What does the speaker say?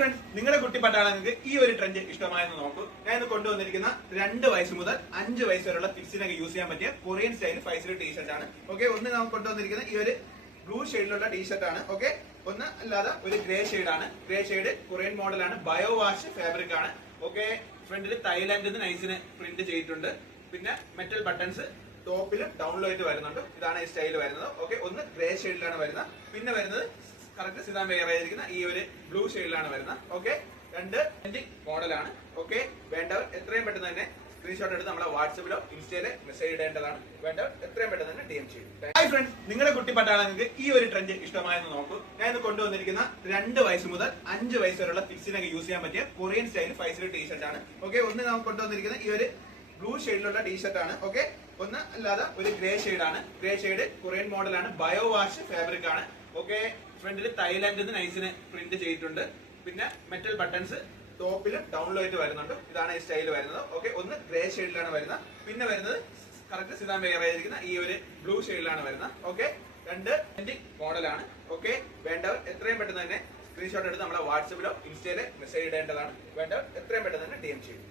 Friends, നിങ്ങളുടെ കുട്ടി പട്ടാളങ്ങൾക്ക് ഈ ഒരു ട്രെൻഡ് ഇഷ്ടമായെന്ന് നോക്കൂ. ഞാൻ ഇന്ന് കൊണ്ടുവന്നിരിക്കുന്ന 2 വയസ്സ് മുതൽ 5 വയസ്സ് വരെയുള്ള കിഡ്സിനൊക്കെ യൂസ് ചെയ്യാൻ പറ്റിയ കൊറിയൻ സ്റ്റൈൽ 5 ടീഷർട്ട് ആണ്. ഓക്കെ, ഒന്ന് നമുക്ക് കൊണ്ടുവന്നിരിക്കുന്ന ഈ ഒരു ബ്ലൂ ഷെയ്ഡിലുള്ള ടീഷർട്ട് ആണ്. ഓക്കെ, ഒന്ന് അല്ലാതെ ഒരു ഗ്രേ ഷെയ്ഡ് ആണ്. ഗ്രേ ഷെയ്ഡ് കൊറിയൻ മോഡൽ ആണ്, ബയോ വാഷ് ഫാബ്രിക് ആണ്. ഓക്കെ, ഫ്രണ്ടിൽ തായ്ലാൻഡിൽ നൈസിന് പ്രിന്റ് ചെയ്തിട്ടുണ്ട്. പിന്നെ മെറ്റൽ ബട്ടൺസ് ടോപ്പിലും ഡൗണിലായിട്ട് വരുന്നുണ്ട്. ഇതാണ് ഈ സ്റ്റൈൽ വരുന്നത്. ഓക്കെ, ഒന്ന് ഗ്രേ ഷെയ്ഡിലാണ് വരുന്നത്. പിന്നെ വരുന്നത് കറക്റ്റ് സിതാൻ വേറായിരിക്കുന്ന ഈ ഒരു ബ്ലൂ ഷെയ്ഡിലാണ് വരുന്നത്. ഓക്കെ, 2 മോഡലാണ്. ഓക്കെ, വേണ്ടവർ എത്രയും പെട്ടെന്ന് തന്നെ സ്ക്രീൻഷോട്ട് എടുത്ത് നമ്മളെ വാട്സപ്പിലോ ഇൻസ്റ്റയിലോ മെസ്സേജ് ഇടേണ്ടതാണ്. വേണ്ടവർ എത്രയും പെട്ടെന്ന് തന്നെ DM ചെയ്യും. ഹായ് ഫ്രണ്ട്സ്, നിങ്ങളുടെ കുട്ടി പട്ടാളങ്ങൾക്ക് ഈ ഒരു ട്രെൻഡ് ഇഷ്ടമായെന്ന് നോക്കൂ. ഞാൻ ഇന്ന് കൊണ്ടുവന്നിരിക്കുന്ന 2 വയസ്സ് മുതൽ 5 വയസ്സ് വരെയുള്ള കിഡ്സിനൊക്കെ യൂസ് ചെയ്യാൻ പറ്റിയ കൊറിയൻ സ്റ്റൈൽ 5 ടീഷർട്ട് ആണ്. ഓക്കെ, ഒന്ന് നമുക്ക് കൊണ്ടുവന്നിരിക്കുന്ന ഈ ഒരു ബ്ലൂ ഷെയ്ഡിലുള്ള ടീഷർട്ട് ആണ്. ഓക്കെ, ഒന്ന് അല്ലാതെ ഒരു ഗ്രേ ഷെയ്ഡ് ആണ്. ഗ്രേ ഷെയ്ഡ് കൊറിയൻ മോഡലാണ്, ബയോ വാഷ് ഫാബ്രിക് ആണ്. ഓക്കെ, ഫ്രണ്ടിൽ തായ്ലാൻഡിൽ നൈസിന് പ്രിന്റ് ചെയ്തിട്ടുണ്ട്. പിന്നെ മെറ്റൽ ബട്ടൺസ് ടോപ്പിലും ഡൗണിലായിട്ട് വരുന്നുണ്ട്. ഇതാണ് ഈ സ്റ്റൈൽ വരുന്നത്. ഓക്കെ, ഒന്ന് ഗ്രേ ഷെയ്ഡിലാണ് വരുന്നത്. പിന്നെ വരുന്നത് കറക്റ്റ് സിതാൻ വേറായിരിക്കുന്ന ഈ ഒരു ബ്ലൂ ഷെയ്ഡിലാണ് വരുന്നത്. ഓക്കെ, 2 മോഡലാണ്. ഓക്കെ, വേണ്ടവർ എത്രയും പെട്ടെന്ന് തന്നെ സ്ക്രീൻഷോട്ട് എടുത്ത് നമ്മളെ വാട്സപ്പിലോ ഇൻസ്റ്റയിലോ മെസ്സേജ് ഇടേണ്ടതാണ്. വേണ്ടവർ എത്രയും പെട്ടെന്ന് തന്നെ DM ചെയ്യും.